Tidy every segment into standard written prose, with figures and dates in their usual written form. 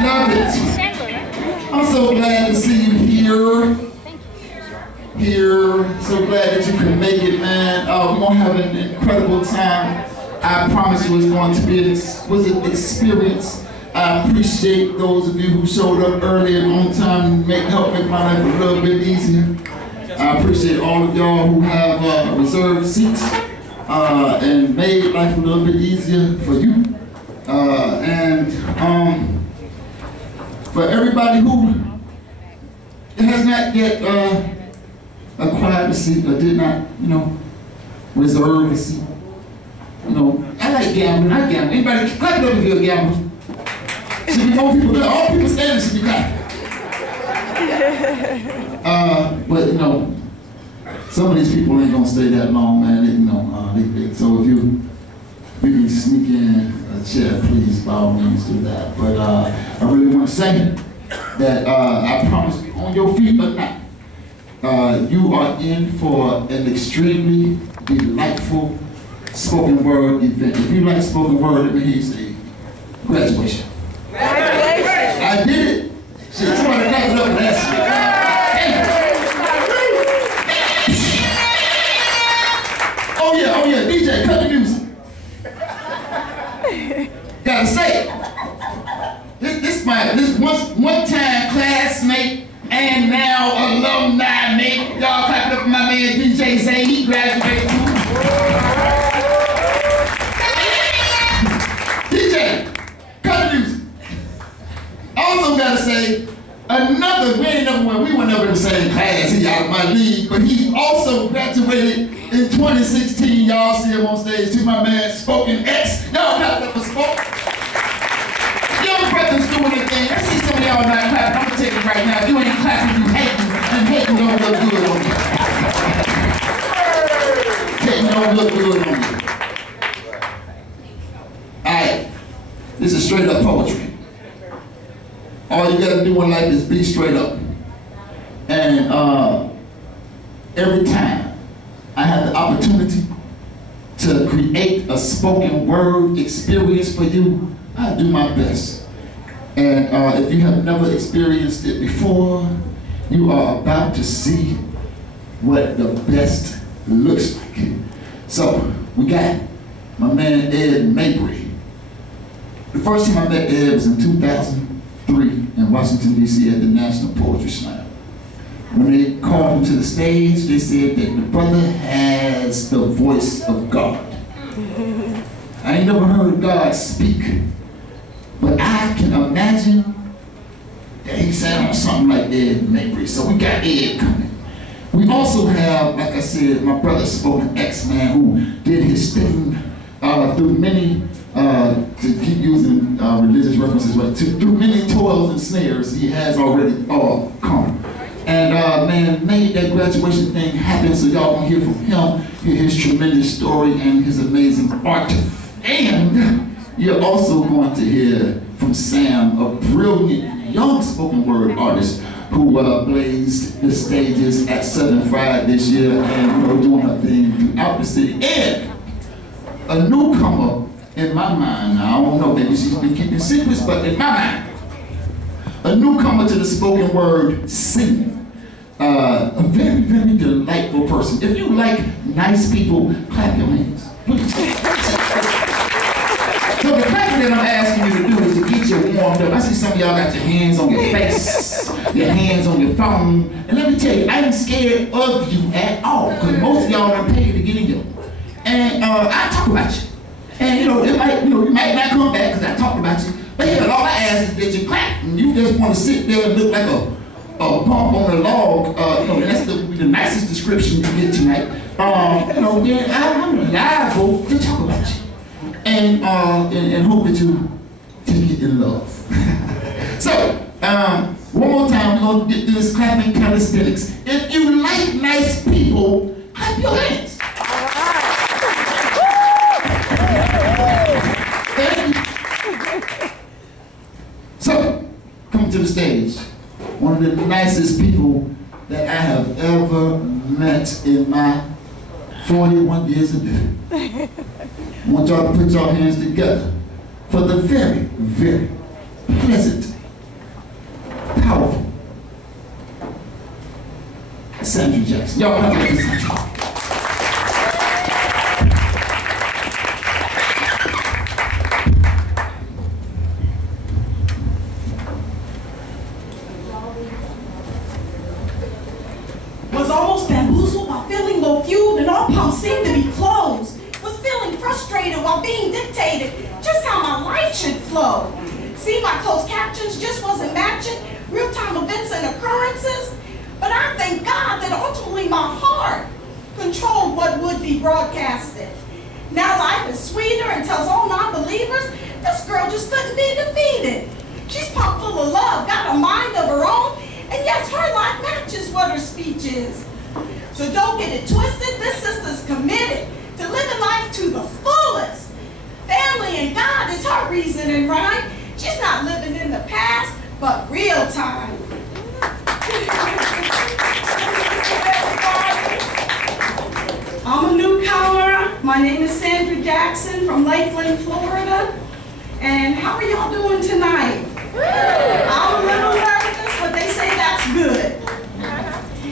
Love it. Sandra, right? I'm so glad to see you here. Here. So glad that you could make it, man. We're going to have an incredible time. I promise you it's going to be an exquisite experience. I appreciate those of you who showed up early and on time and help make my life a little bit easier. I appreciate all of y'all who have reserved seats and made life a little bit easier for you. For everybody who has not yet acquired a seat or did not, reserve a seat. I like gambling. I gamble. Anybody clap it up if you're a gambler? Should be more people there. All people standing should be clapping. But some of these people ain't gonna stay that long, man. So if you can sneak in a chair, please, by all means, do that. But I really want to say that I promise you, on your feet or not, you are in for an extremely delightful spoken word event. If you like spoken word, let me hear you say graduation. Graduation. I did it. Shit, somebody clap it up and ask me. Oh yeah, DJ, cut the music. Gotta say it. This one-time classmate and now alumni mate. Y'all clap it up for my man DJ Zay. He graduated too. DJ, cut the music. Also gotta say, we went over in the same class, he out of my league, but he also graduated in 2016. Y'all see him on stage too, my man, Spoken X. Y'all clap up for Spoken. Young brothers doing their thing. I see some of y'all not clapping. I'm gonna take it right now. If you ain't clapping, you hating, and hating don't look good on you. Hating don't look good on you. Alright, this is straight up poetry. All you gotta do in life is be straight up. And every time I have the opportunity to create a spoken word experience for you, I do my best. And if you have never experienced it before, you are about to see what the best looks like. So we got my man Ed Mabry. The first time I met Ed was in 2003 in Washington, D.C. at the National Poetry Slam. When they called him to the stage, they said that the brother has the voice of God. I ain't never heard God speak, but I can imagine that he sounds something like Ed Mabry. So we got Ed coming. We also have, like I said, my brother Spoken X, man, who did his thing through many, to keep using religious references, but through many toils and snares, he has already come. And man, made that graduation thing happen, so y'all gonna hear from him, hear his tremendous story and his amazing art. And you're also going to hear from Sam, a brilliant young spoken word artist who blazed the stages at Southern Fried this year and doing her thing throughout the city. And a newcomer in my mind, now I don't know, maybe she's been keeping secrets, but in my mind, a newcomer to the spoken word scene. A very, very delightful person. If you like nice people, clap your hands, please. So the clapping that I'm asking you to do is to get you warmed up. I see some of y'all got your hands on your face, your hands on your phone. And let me tell you, I ain't scared of you at all, because most of y'all done paid to get in here. And I talk about you. And you might not come back because I talked about you. But yeah, all I ask is that you clap. And you just want to sit there and look like a bump on a log. And that's the nicest description you get tonight. Then I'm liable to talk about you. And hope that you take it in love. So, one more time, we're going to get to this clapping calisthenics. If you like nice people, clap your hands. So, come to the stage. One of the nicest people that I have ever met in my 41 years of living. I want y'all to put your hands together for the very, very pleasant Sandra Jackson. Y'all come up to Sandra. Was almost bamboozled while feeling low fueled and all pumps seemed to be closed. Was feeling frustrated while being dictated just how my life should flow. See, my closed captions just wasn't matching real-time events and occurrences. But I thank God that ultimately my heart controlled what would be broadcasted. Now life is sweeter and tells all non-believers this girl just couldn't be defeated. She's pumped full of love, got a mind of her own, and yes, her life matches what her speech is. So don't get it twisted, this sister's committed to living life to the fullest. Family and God is her reason and rhyme. She's not living in the past, but real time. I'm a newcomer. My name is Sandra Jackson from Lakeland, Florida. And how are y'all doing tonight? I'm a little nervous, but they say that's good.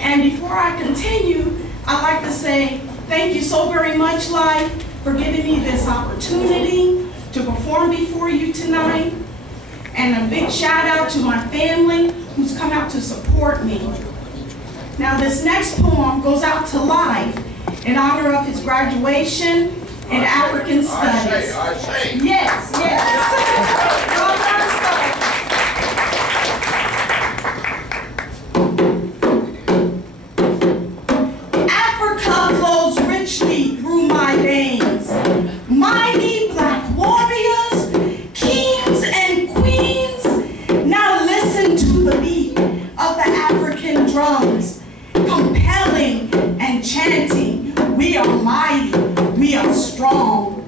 And before I continue, I'd like to say thank you so very much, Life, for giving me this opportunity to perform before you tonight. And a big shout out to my family who's come out to support me. Now this next poem goes out to Life in honor of his graduation in African Studies. I say. Yes, yes. Africa flows richly through my veins. Mighty black warriors, kings and queens. Now listen to the beat of the African drums, compelling and chanting. We are mighty, we are strong,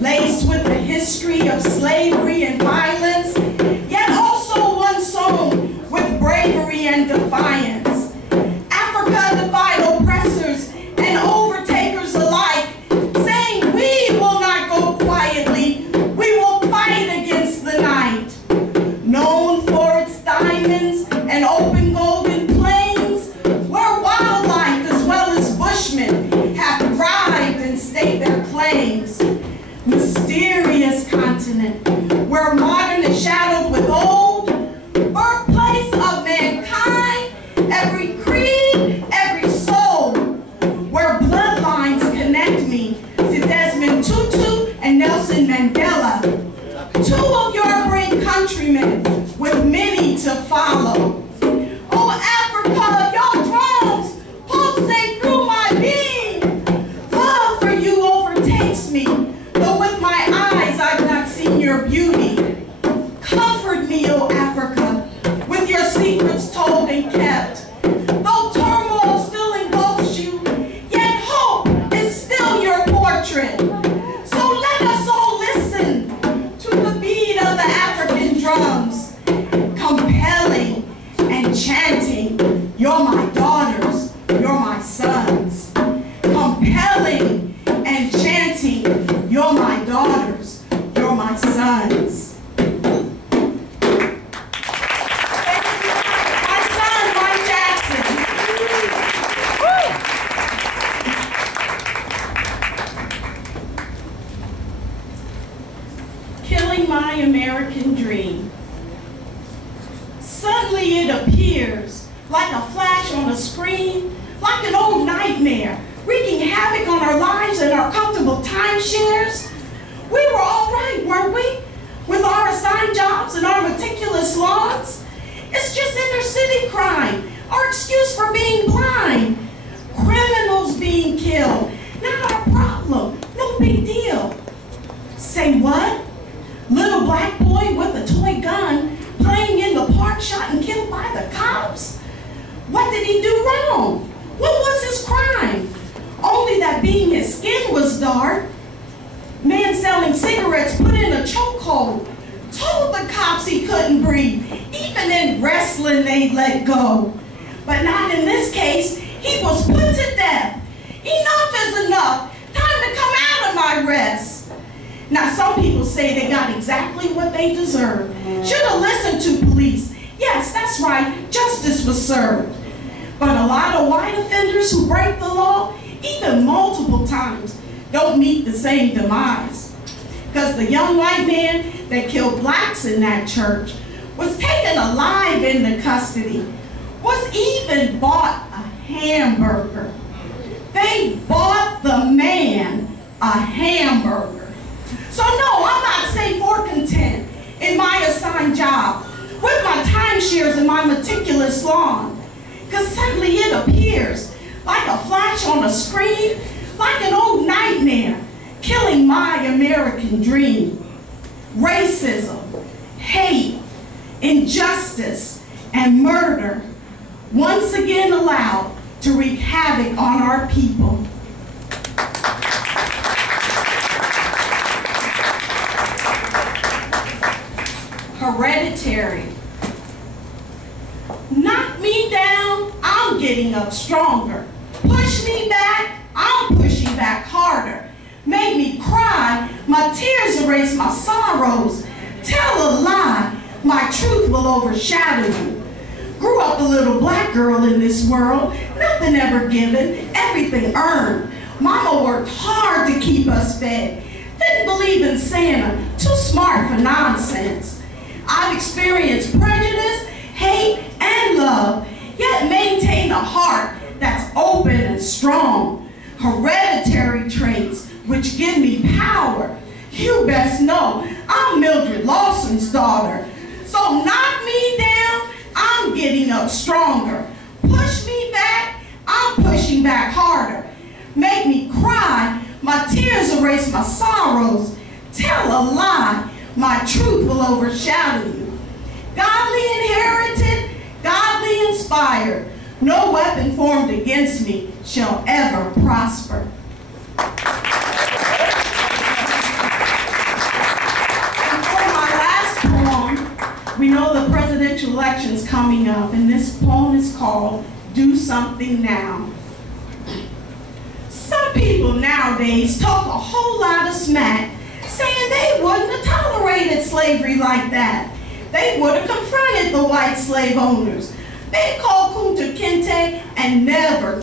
laced with the history of slavery and violence, yet also one sown with bravery and defiance. Africa defied oppressors and overtakers alike, saying we will not go quietly, we will fight against the night. Known for its diamonds and open golden plains, where wildlife as well as bushmen have thrived and staked their claims. Mysterious continent, where modern is shadowed with old, birthplace of mankind, every creed, every soul, where bloodlines connect me to Desmond Tutu and Nelson Mandela, two of your great countrymen with many to follow. Oh Africa, your drums pulsate through my being. Love for you overtakes me, though with my eyes I've not seen your beauty. Comfort me, O Africa, with your secrets told and kept. Though turmoil still engulfs you, yet hope is still your portrait. So let us all listen to the beat of the African drums, compelling and chanting, you're my daughters, you're my sons. Compelling and chanting, you're my daughters, you're my sons. My son, Mike Jackson. Killing my American dream. Suddenly it appears like a flash on a screen, like an old nightmare, wreaking havoc on our lives and our comfortable timeshares. We were all right, weren't we? With our assigned jobs and our meticulous lawns. It's just inner city crime, our excuse for being blind. Criminals being killed, not our problem, no big deal. Say what? Little black boy with a toy gun playing in the park shot and killed by the cops? What did he do wrong? What was his crime? Only that being his skin was dark. Man selling cigarettes put in a chokehold, told the cops he couldn't breathe. Even in wrestling they'd let go. But not in this case, he was put to death. Enough is enough. Time to come out of my rest. Now some people say they got exactly what they deserved. Should have listened to police. Yes, that's right, justice was served. But a lot of white offenders who break the law, even multiple times, don't meet the same demise. Because the young white man that killed blacks in that church was taken alive into custody, was even bought a hamburger. They bought the man a hamburger. So no, I'm not safe or content in my assigned job, with my timeshares and my meticulous lawn. Because suddenly it appears like a flash on a screen, like an old nightmare, killing my American dream. Racism, hate, injustice, and murder once again allowed to wreak havoc on our people. Hereditary. Knock me down, I'm getting up stronger. Push me back, I'm pushing back harder. Make me cry, my tears erase my sorrows. Tell a lie, my truth will overshadow you. Grew up a little black girl in this world, nothing ever given, everything earned. Mama worked hard to keep us fed. Didn't believe in Santa, too smart for nonsense. I've experienced prejudice, hate, and love, yet maintain a heart that's open and strong. Hereditary traits which give me power. You best know I'm Mildred Lawson's daughter. So knock me down, I'm getting up stronger. Push me back, I'm pushing back harder. Make me cry, my tears erase my sorrows. Tell a lie, my truth will overshadow you. Godly inherited, godly inspired, no weapon formed against me shall ever prosper. And for my last poem, we know the presidential election's coming up, and this poem is called Do Something Now. Some people nowadays talk a whole lot of smack, saying they wouldn't have tolerated slavery like that. They would have confronted the white slave owners. They called Kunta Kinte and never